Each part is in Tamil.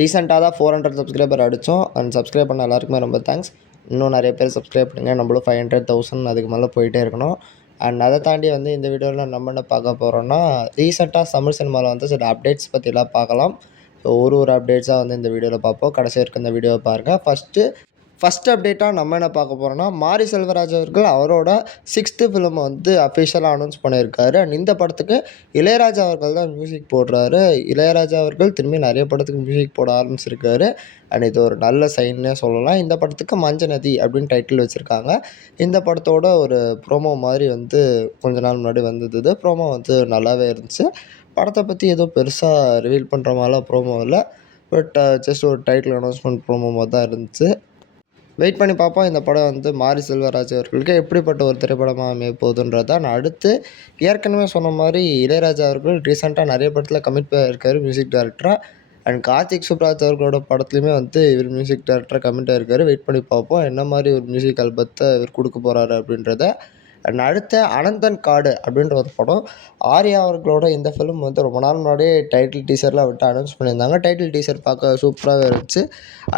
ரீசெண்டாக தான் 400 சப்ஸ்கிரைபர் அடித்தோம். அண்ட் சப்ஸ்கிரைப் பண்ண எல்லாருக்குமே ரொம்ப தேங்க்ஸ். இன்னும் நிறைய பேர் சப்ஸ்கிரைப் பண்ணுங்கள். நம்மளும் 500,000 அதுக்கு மேலே போயிட்டே இருக்கணும். அண்ட் அதை தாண்டி வந்து இந்த வீடியோவில் நம்ம என்ன பார்க்க போகிறோம்னா, ரீசெண்டாக தமிழ் சினிமாவில் வந்து சில அப்டேட்ஸ் பற்றிலாம் பார்க்கலாம். ஸோ ஒரு அப்டேட்ஸாக வந்து இந்த வீடியோவில் பார்ப்போம். கடைசி வரைக்கும் இந்த வீடியோவை பாருங்கள். ஃபஸ்ட்டு அப்டேட்டாக நம்ம என்ன பார்க்க போகிறோம்னா, மாரி செல்வராஜ் அவர்கள் அவரோட 6th ஃபிலிமை வந்து அஃபிஷியலாக அனௌன்ஸ் பண்ணியிருக்காரு. அண்ட் இந்த படத்துக்கு இளையராஜா அவர்கள் தான் மியூசிக் போடுறாரு. இளையராஜா அவர்கள் திரும்பி நிறைய படத்துக்கு மியூசிக் போட ஆரம்பிச்சிருக்காரு. அண்ட் இது ஒரு நல்ல சைன்னே சொல்லலாம். இந்த படத்துக்கு மஞ்ச நதி அப்படின்னு டைட்டில் வச்சுருக்காங்க. இந்த படத்தோட ஒரு ப்ரோமோ மாதிரி வந்து கொஞ்ச நாள் முன்னாடி வந்தது. ப்ரோமோ வந்து நல்லாவே இருந்துச்சு. படத்தை பற்றி ஏதோ பெருசாக ரிவீல் பண்ணுற மாதிரிலாம் ப்ரோமோ இல்லை. பட் ஜஸ்ட் ஒரு டைட்டில் அனௌன்ஸ்மெண்ட் ப்ரோமோ மாதிரி தான் இருந்துச்சு. வெயிட் பண்ணி பார்ப்போம். இந்த படம் வந்து மாரி செல்வராஜ் அவர்களுக்கு எப்படிப்பட்ட ஒரு திரைப்படமாக அமைய போகுதுன்றத. நான் அடுத்து ஏற்கனவே சொன்ன மாதிரி இளையராஜா அவர்கள் ரீசெண்டாக நிறைய படத்தில் கமிட் ஆகிருக்காரு மியூசிக் டைரக்டராக. அண்ட் கார்த்திக் சுப்ராஜ் அவர்களோட படத்துலையுமே வந்து இவர் மியூசிக் டைரக்டராக கமிட் ஆகிருக்காரு. வெயிட் பண்ணி பார்ப்போம் என்ன மாதிரி ஒரு மியூசிக் ஆல்பத்தை இவர் கொடுக்க போகிறாரு அப்படின்றத. அண்ட் அடுத்த அனந்தன் காடு அப்படின்ற ஒரு படம். ஆர்யா அவர்களோட இந்த ஃபிலிம் வந்து ரொம்ப நாள் முன்னாடியே டைட்டில் டீசர்லாம் விட்டு அனௌன்ஸ் பண்ணியிருந்தாங்க. டைட்டில் டீசர் பார்க்க சூப்பராகவே இருந்துச்சு.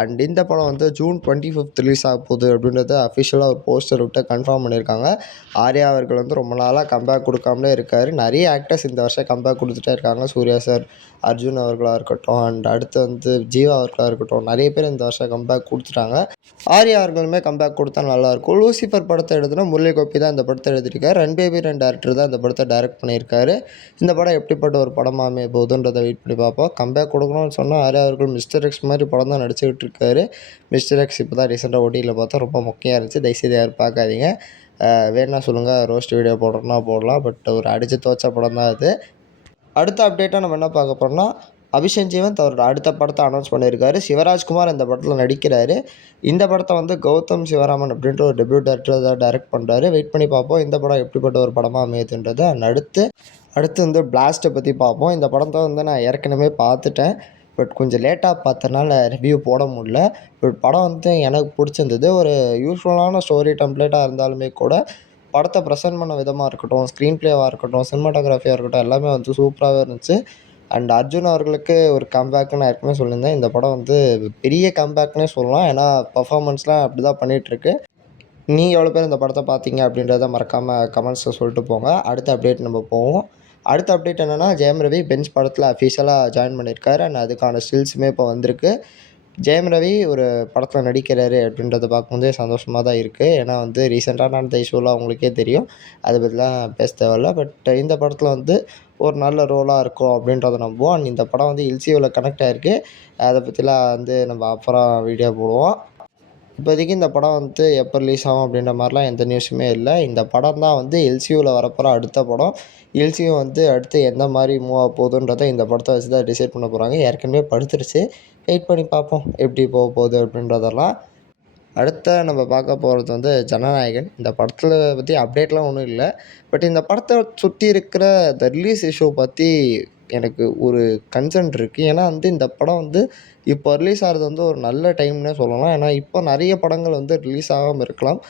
அண்ட் இந்த படம் வந்து ஜூன் 25 ரிலீஸ் ஆக போகுது அப்படின்றத அஃபிஷியலாக ஒரு போஸ்டர் விட்டு கன்ஃபார்ம் பண்ணியிருக்காங்க. ஆர்யா அவர்கள் வந்து ரொம்ப நாளாக கம்பேக் கொடுக்காமலே இருக்கார். நிறைய ஆக்டர்ஸ் இந்த வருஷம் கம்பேக் கொடுத்துட்டே இருக்காங்க. சூர்யா சார், அர்ஜுன் அவர்களாக இருக்கட்டும், அண்ட் அடுத்து வந்து ஜீவா அவர்களாக இருக்கட்டும், நிறைய பேர் இந்த வருஷம் கம்பேக் கொடுத்துட்டாங்க. ஆர்யா அவர்களுமே கம்பேக் கொடுத்தா நல்லாயிருக்கும். லூசிஃபர் படத்தை எழுதுனா முரளி கோபி தான் இந்த படத்தை எழுதியிருக்காரு. ரன் பேபி ரன் டேரக்டர் தான் இந்த படத்தை டைரக்ட் பண்ணியிருக்காரு. இந்த படம் எப்படிப்பட்ட ஒரு படமாக அமைய போகுதுன்றதை வெயிட் பண்ணி பார்ப்போம். கம்பேக் கொடுக்கணும்னு சொன்னால் ஆர்யா அவர்கள் மிஸ்டர் எக்ஸ் மாதிரி படம் தான் நடிச்சுக்கிட்டு இருக்காரு. மிஸ்டர் எக்ஸ் இப்போ தான் ரீசெண்டாக ஓடியில் பார்த்தா ரொம்ப மொக்கையாக இருந்துச்சு. தயவுசெய்து யாரும் பார்க்காதீங்க. வேணா சொல்லுங்கள், ரோஸ்ட் வீடியோ போடுறோன்னா போடலாம். பட் ஒரு அடித்து துவச்ச படம் தான் அது. அடுத்த அப்டேட்டாக நம்ம என்ன பார்க்க போகிறோம்னா, அபிஷேக் அவரோட அடுத்த படத்தை அனௌன்ஸ் பண்ணியிருக்காரு. சிவராஜ்குமார் இந்த படத்தில் நடிக்கிறாரு. இந்த படத்தை வந்து கௌதம் சிவராமன் அப்படின்ற ஒரு டெபியூட் டேரக்டர் தான் டைரக்ட் பண்ணுறாரு. வெயிட் பண்ணி பார்ப்போம் இந்த படம் எப்படிப்பட்ட ஒரு படமாக அமையுதுன்றது. அடுத்து வந்து பிளாஸ்ட்டை பற்றி பார்ப்போம். இந்த படத்தை வந்து நான் ஏற்கனவே பார்த்துட்டேன். பட் கொஞ்சம் லேட்டாக பார்த்தனால ரிவ்யூ போட முடியல. பட் படம் வந்து எனக்கு பிடிச்சிருந்தது. ஒரு யூஸ்வலான ஸ்டோரி டெம்ப்ளேட்டாக இருந்தாலுமே கூட படத்தை ப்ரெசென்ட் பண்ண விதமாக இருக்கட்டும், ஸ்க்ரீன் ப்ளேவாக இருக்கட்டும், சினிமாட்டோகிராஃபியாக இருக்கட்டும், எல்லாமே வந்து சூப்பராகவே இருந்துச்சு. அண்ட் அர்ஜுன் அவர்களுக்கு ஒரு கம்பேக்குன்னு நான் ஏற்கனவே சொல்லியிருந்தேன். இந்த படம் வந்து பெரிய கம்பேக்னே சொல்லலாம். ஏன்னா பர்ஃபார்மன்ஸ்லாம் அப்படி தான் பண்ணிகிட்ருக்கு. நீங்கள் எவ்வளோ பேர் இந்த படத்தை பார்த்தீங்க அப்படின்றத மறக்காமல் கமெண்ட்ஸில் சொல்லிட்டு போங்க. அடுத்த அப்டேட் நம்ம போவோம். அடுத்த அப்டேட் என்னென்னா, ஜெயம் ரவி பென்ஸ் படத்தில் அஃபிஷியலாக ஜாயின் பண்ணியிருக்காரு. அண்ட் அதுக்கான ஸ்டில்ஸுமே இப்போ வந்திருக்கு. ஜெயம் ரவி ஒரு படத்தில் நடிக்கிறாரு அப்படின்றத பார்க்கும்போதே சந்தோஷமாக தான் இருக்குது. ஏன்னா வந்து ரீசெண்டாக நடந்த இஷ்யூலாம் அவங்களுக்கே தெரியும். அதை பற்றிலாம் பேச தேவையில்ல. பட் இந்த படத்தில் வந்து ஒரு நல்ல ரோலாக இருக்கும் அப்படின்றத நம்புவோம். அண்ட் இந்த படம் வந்து எல்சியூவில் கனெக்ட் ஆகிருக்கு. அதை பற்றிலாம் வந்து நம்ம அப்புறம் வீடியோ போடுவோம். இப்போதைக்கு இந்த படம் வந்து எப்போ ரிலீஸ் ஆகும் அப்படின்ற மாதிரிலாம் எந்த நியூஸுமே இல்லை. இந்த படம் தான் வந்து எல்சியூவில் வரப்போகிற அடுத்த படம். எல்சியூ வந்து அடுத்து எந்த மாதிரி மூவ் ஆக போகுதுன்றதை இந்த படத்தை வச்சு தான் டிசைட் பண்ண போகிறாங்க. ஏற்கனவே படுத்துருச்சு. வெயிட் பண்ணி பார்ப்போம் எப்படி போக போகுது அப்படின்றதெல்லாம். அடுத்த நம்ம பார்க்க போகிறது வந்து ஜனநாயகன். இந்த படத்தில் பற்றி அப்டேட்லாம் ஒன்றும் இல்லை. பட் இந்த படத்தை சுற்றி இருக்கிற இந்த ரிலீஸ் இஷ்யூ பற்றி எனக்கு ஒரு கன்சர்ன் இருக்குது. ஏன்னா வந்து இந்த படம் வந்து இப்போ ரிலீஸ் ஆகிறது வந்து ஒரு நல்ல டைம்னே சொல்லலாம். ஏன்னா இப்போ நிறைய படங்கள் வந்து ரிலீஸ் ஆகாமல் இருக்கலாம்.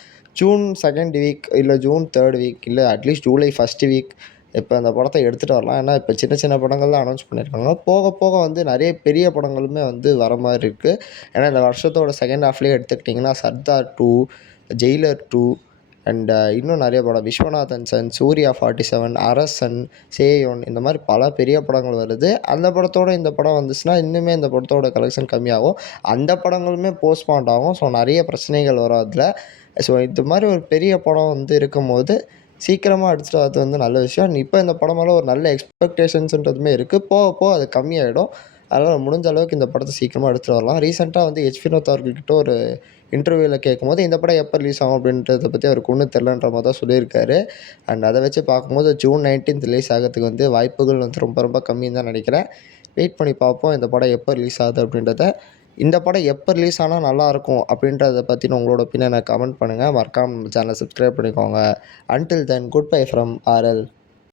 ஜூன் 2nd வீக் இல்லை ஜூன் 3rd வீக் இல்லை அட்லீஸ்ட் ஜூலை 1st வீக் இப்போ அந்த படத்தை எடுத்துகிட்டு வரலாம். ஏன்னா இப்போ சின்ன சின்ன படங்கள் தான் அனௌன்ஸ் பண்ணியிருக்காங்க. போக போக வந்து நிறைய பெரிய படங்களுமே வந்து வர மாதிரி இருக்குது. ஏன்னா இந்த வருஷத்தோட செகண்ட் ஹாஃப்லேயே எடுத்துக்கிட்டிங்கன்னா சர்தார் 2, ஜெயிலர் 2 அண்ட் இன்னும் நிறைய படம் விஸ்வநாதன் சன், சூர்யா 47, அரசன், சேயோன் இந்த மாதிரி பல பெரிய படங்கள் வருது. அந்த படத்தோட இந்த படம் வந்துச்சுன்னா இன்னுமே இந்த படத்தோட கலெக்ஷன் கம்மியாகும். அந்த படங்களுமே போஸ்ட்பாண்ட் ஆகும். ஸோ நிறைய பிரச்சனைகள் வரும் அதில். ஸோ இது மாதிரி ஒரு பெரிய படம் வந்து இருக்கும்போது சீக்கிரமாக எடுத்துகிட்டு வரது வந்து நல்ல விஷயம். இப்போ இந்த படம் மேலே ஒரு நல்ல எக்ஸ்பெக்டேஷன்ஸ்ன்றதுமே இருக்குது. போக போக அது கம்மியாகிடும். அதனால் முடிஞ்ச அளவுக்கு இந்த படத்தை சீக்கிரமாக எடுத்துகிட்டு வரலாம். ரீசெண்டாக வந்து வினோத் அவர்கள்கிட்ட ஒரு இன்டர்வியூவில் கேட்கும்போது இந்த படம் எப்போ ரிலீஸ் ஆகும் அப்படின்றத பற்றி அவருக்கு ஒன்றும் தெரிலன்ற மாதிரி தான் சொல்லியிருக்காரு. அண்ட் அதை வச்சு பார்க்கும்போது ஜூன் 19 ரிலீஸ் ஆகிறதுக்கு வந்து வாய்ப்புகள் வந்து ரொம்ப ரொம்ப கம்மின்னு தான் நினைக்கிறேன். வெயிட் பண்ணி பார்ப்போம் இந்த படம் எப்போ ரிலீஸ் ஆகுது அப்படின்றத. இந்த படம் எப்போ ரிலீஸ் ஆனால் நல்லாயிருக்கும் அப்படின்றத பற்றின உங்களோட ஒப்பீனியனை கமெண்ட் பண்ணுங்கள். மறக்காமல் நம்ம சேனலை சப்ஸ்கிரைப் பண்ணிக்கோங்க. Until then good bye from RL.